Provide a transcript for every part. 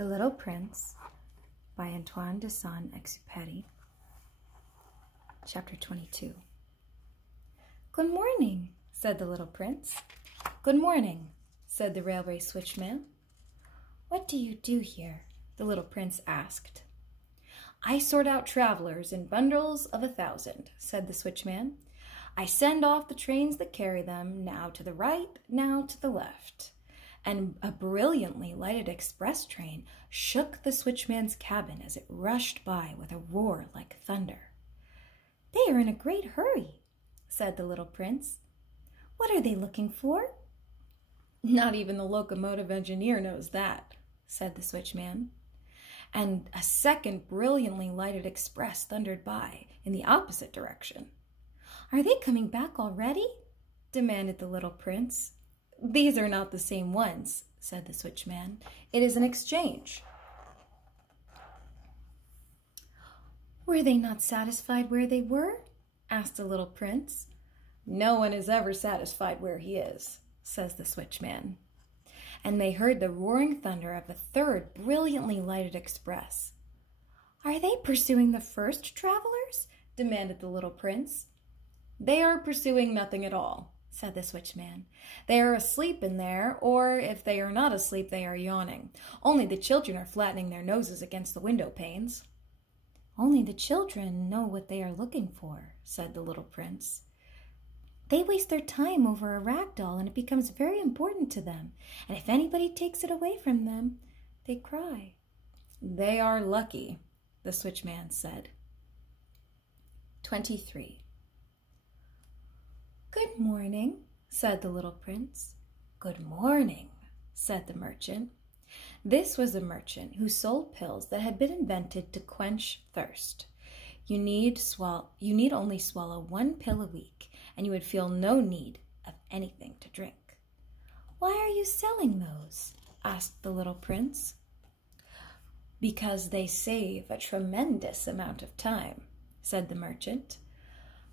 The Little Prince by Antoine de Saint-Exupery. Chapter 22. "Good morning," said the little prince. "Good morning," said the railway switchman. "What do you do here?" the little prince asked. "I sort out travelers in bundles of 1,000, said the switchman. "I send off the trains that carry them, now to the right, now to the left." And a brilliantly lighted express train shook the switchman's cabin as it rushed by with a roar like thunder. "They are in a great hurry," said the little prince. "What are they looking for?" "Not even the locomotive engineer knows that," said the switchman. And a second brilliantly lighted express thundered by in the opposite direction. "Are they coming back already?" demanded the little prince. "These are not the same ones," said the switchman. "It is an exchange." "Were they not satisfied where they were?" asked the little prince. "No one is ever satisfied where he is," says the switchman. And they heard the roaring thunder of a third brilliantly lighted express. "Are they pursuing the first travelers?" demanded the little prince. "They are pursuing nothing at all," said the switchman. "They are asleep in there, or if they are not asleep, they are yawning. Only the children are flattening their noses against the window panes." "Only the children know what they are looking for," said the little prince. "They waste their time over a rag doll, and it becomes very important to them. And if anybody takes it away from them, they cry." "They are lucky," the switchman said. 23. "Good morning," said the little prince. "Good morning," said the merchant. This was a merchant who sold pills that had been invented to quench thirst. You need only swallow one pill a week, and you would feel no need of anything to drink. "Why are you selling those?" asked the little prince. "Because they save a tremendous amount of time," said the merchant.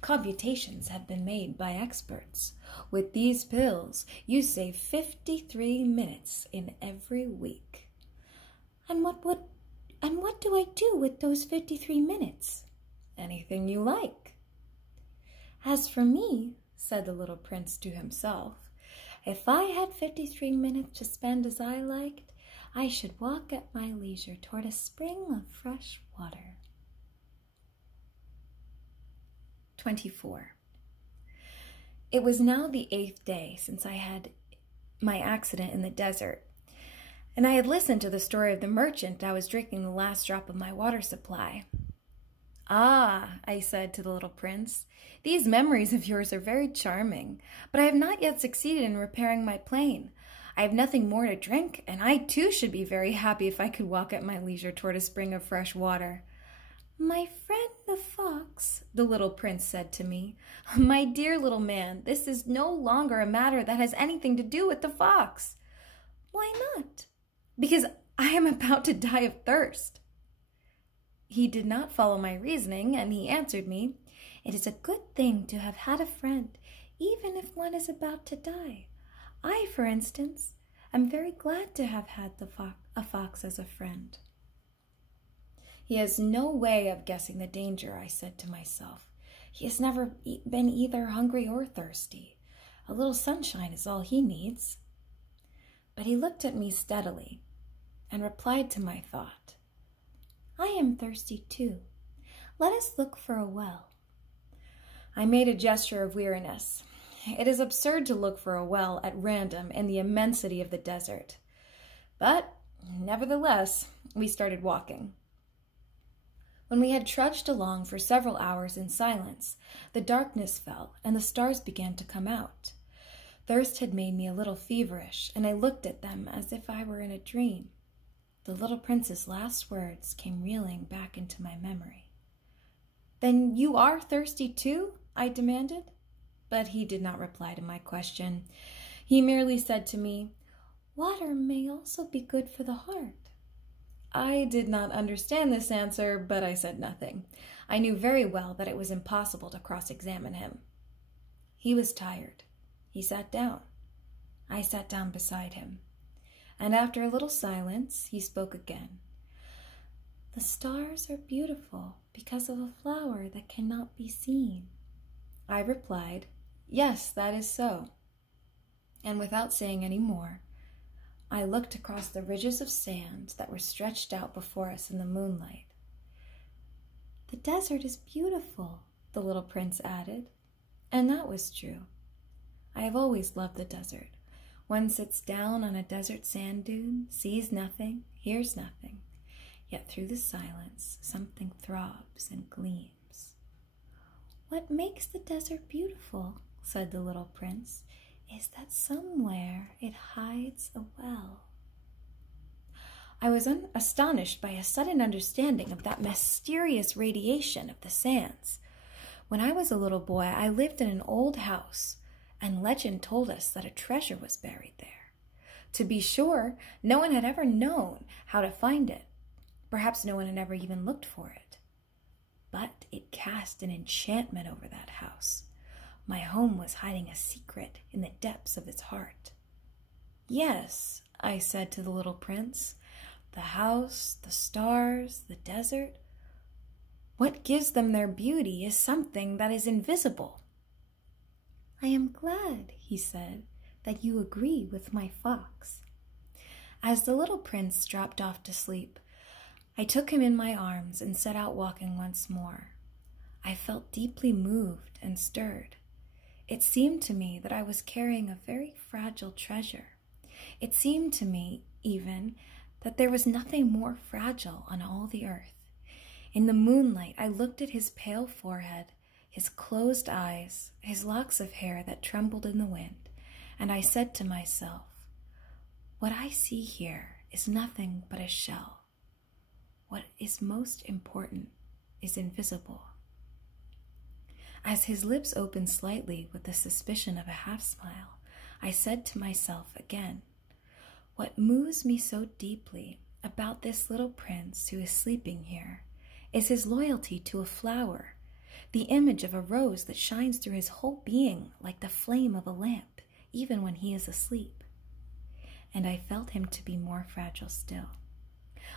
"Computations have been made by experts. With these pills, you save 53 minutes in every week." And what do I do with those 53 minutes? "Anything you like." "As for me," said the little prince to himself, "if I had 53 minutes to spend as I liked, I should walk at my leisure toward a spring of fresh water." 24. It was now the 8th day since I had my accident in the desert, and I had listened to the story of the merchant. I was drinking the last drop of my water supply. "Ah," I said to the little prince, "these memories of yours are very charming, but I have not yet succeeded in repairing my plane. I have nothing more to drink, and I too should be very happy if I could walk at my leisure toward a spring of fresh water." "My friend the fox," the little prince said to me. "My dear little man, this is no longer a matter that has anything to do with the fox." "Why not?" "Because I am about to die of thirst." He did not follow my reasoning, and he answered me, "It is a good thing to have had a friend, even if one is about to die. I, for instance, am very glad to have had a fox as a friend." "He has no way of guessing the danger," I said to myself. "He has never been either hungry or thirsty. A little sunshine is all he needs." But he looked at me steadily and replied to my thought, "I am thirsty too. Let us look for a well." I made a gesture of weariness. It is absurd to look for a well at random in the immensity of the desert. But, nevertheless, we started walking. When we had trudged along for several hours in silence, the darkness fell and the stars began to come out. Thirst had made me a little feverish, and I looked at them as if I were in a dream. The little prince's last words came reeling back into my memory. "Then you are thirsty too?" I demanded. But he did not reply to my question. He merely said to me, "Water may also be good for the heart." I did not understand this answer, but I said nothing. I knew very well that it was impossible to cross-examine him. He was tired. He sat down. I sat down beside him. and after a little silence, he spoke again. "The stars are beautiful because of a flower that cannot be seen." I replied, "Yes, that is so." And without saying any more, I looked across the ridges of sand that were stretched out before us in the moonlight. "The desert is beautiful," the little prince added. And that was true. I have always loved the desert. One sits down on a desert sand dune, sees nothing, hears nothing, yet through the silence something throbs and gleams. "What makes the desert beautiful," said the little prince, "is that somewhere it hides a well." I was astonished by a sudden understanding of that mysterious radiation of the sands. When I was a little boy, I lived in an old house, and legend told us that a treasure was buried there. To be sure, no one had ever known how to find it. Perhaps no one had ever even looked for it. But it cast an enchantment over that house. My home was hiding a secret in the depths of its heart. "Yes," I said to the little prince, "the house, the stars, the desert. What gives them their beauty is something that is invisible." "I am glad," he said, "that you agree with my fox." As the little prince dropped off to sleep, I took him in my arms and set out walking once more. I felt deeply moved and stirred. It seemed to me that I was carrying a very fragile treasure. It seemed to me, even, that there was nothing more fragile on all the earth. In the moonlight, I looked at his pale forehead, his closed eyes, his locks of hair that trembled in the wind, and I said to myself, "What I see here is nothing but a shell. What is most important is invisible." As his lips opened slightly with the suspicion of a half-smile, I said to myself again, "What moves me so deeply about this little prince who is sleeping here is his loyalty to a flower, the image of a rose that shines through his whole being like the flame of a lamp, even when he is asleep." And I felt him to be more fragile still.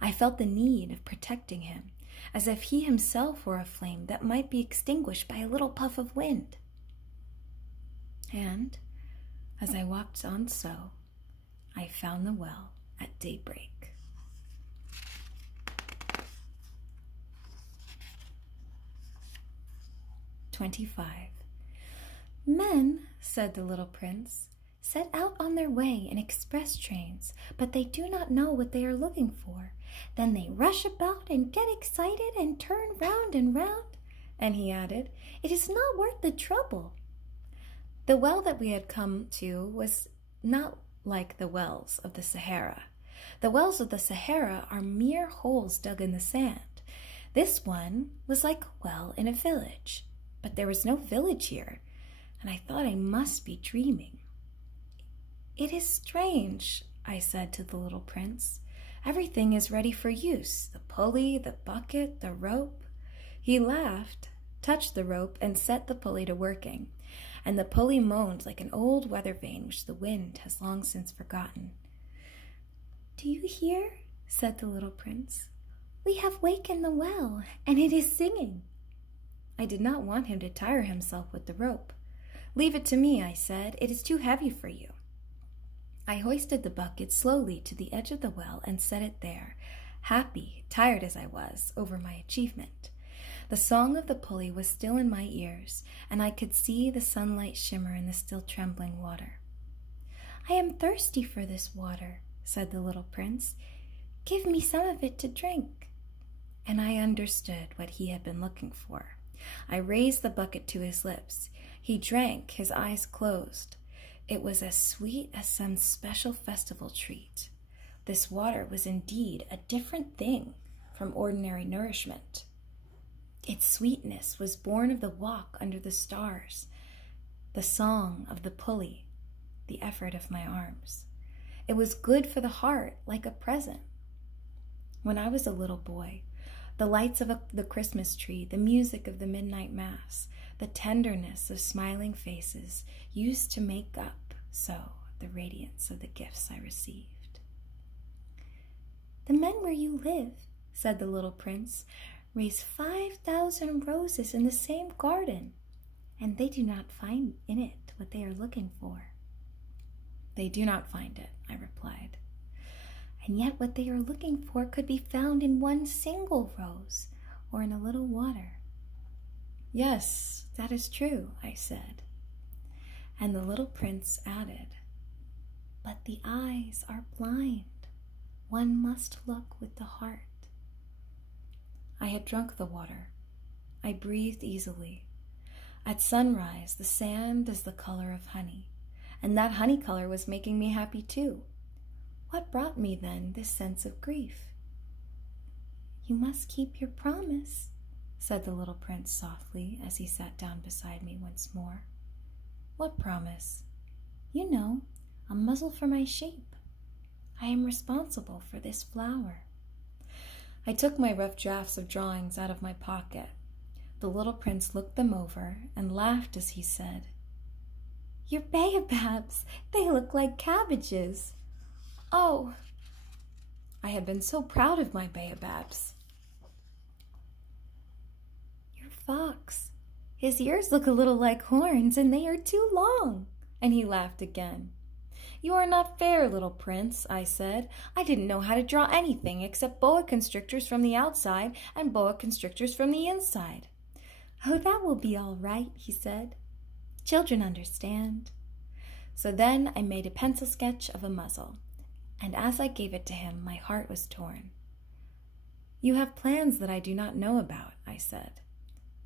I felt the need of protecting him, as if he himself were a flame that might be extinguished by a little puff of wind. And as I walked on so, I found the well at daybreak. 25. "Men," said the little prince, "set out on their way in express trains, but they do not know what they are looking for. Then they rush about and get excited and turn round and round." And he added, "It is not worth the trouble." The well that we had come to was not like the wells of the Sahara. The wells of the Sahara are mere holes dug in the sand. This one was like a well in a village. But there was no village here, and I thought I must be dreaming. "It is strange," I said to the little prince. "Everything is ready for use, the pulley, the bucket, the rope." He laughed, touched the rope, and set the pulley to working, and the pulley moaned like an old weather vane which the wind has long since forgotten. "Do you hear?" said the little prince. "We have wakened the well, and it is singing." I did not want him to tire himself with the rope. "Leave it to me," I said. "It is too heavy for you." I hoisted the bucket slowly to the edge of the well and set it there, happy, tired as I was, over my achievement. The song of the pulley was still in my ears, and I could see the sunlight shimmer in the still trembling water. "I am thirsty for this water," said the little prince. "Give me some of it to drink." And I understood what he had been looking for. I raised the bucket to his lips. He drank, his eyes closed. It was as sweet as some special festival treat. This water was indeed a different thing from ordinary nourishment. Its sweetness was born of the walk under the stars, the song of the pulley, the effort of my arms. It was good for the heart, like a present. When I was a little boy, the lights of the Christmas tree, the music of the midnight mass, the tenderness of smiling faces used to make up so the radiance of the gifts I received. men where you live," said the little prince, "raise 5,000 roses in the same garden, and they do not find in it what they are looking for." "They do not find it," I replied. "And yet what they are looking for could be found in one single rose or in a little water." "Yes, that is true," I said. And the little prince added, "But the eyes are blind. One must look with the heart." I had drunk the water. I breathed easily. At sunrise, the sand is the color of honey, and that honey color was making me happy too. What brought me then this sense of grief? "You must keep your promise," said the little prince softly as he sat down beside me once more. "What promise?" "You know, a muzzle for my sheep. I am responsible for this flower." I took my rough drafts of drawings out of my pocket. The little prince looked them over and laughed as he said, "Your baobabs, they look like cabbages." Oh, I had been so proud of my baobabs. "Your fox, his ears look a little like horns, and they are too long." And he laughed again. "You are not fair, little prince," I said. "I didn't know how to draw anything except boa constrictors from the outside and boa constrictors from the inside." "Oh, that will be all right," he said. "Children understand." So then I made a pencil sketch of a muzzle, and as I gave it to him, my heart was torn. "You have plans that I do not know about," I said.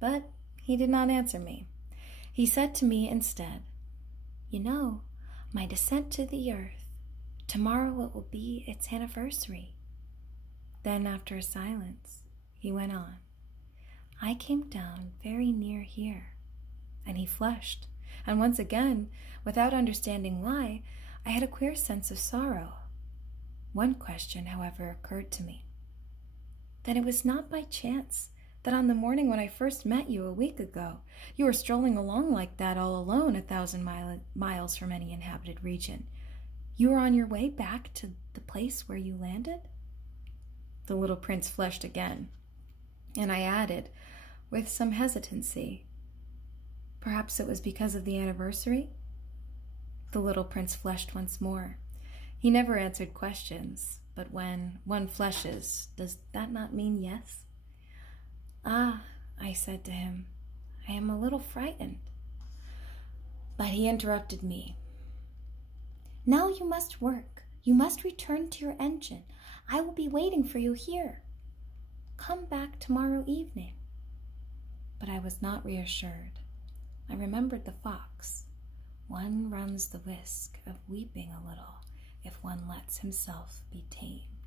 But he did not answer me. He said to me instead, "You know, my descent to the earth, tomorrow it will be its anniversary." Then, after a silence, he went on, "I came down very near here." And he flushed, and once again, without understanding why, I had a queer sense of sorrow. One question, however, occurred to me. That it was not by chance that on the morning when I first met you a week ago, you were strolling along like that all alone 1,000 miles from any inhabited region. You were on your way back to the place where you landed?" The little prince flushed again, and I added, with some hesitancy, "Perhaps it was because of the anniversary?" The little prince flushed once more. He never answered questions, but when one flushes, does that not mean yes? "Ah," I said to him, "I am a little frightened." But he interrupted me. "Now you must work. You must return to your engine. I will be waiting for you here. Come back tomorrow evening." But I was not reassured. I remembered the fox. One runs the risk of weeping a little if one lets himself be tamed.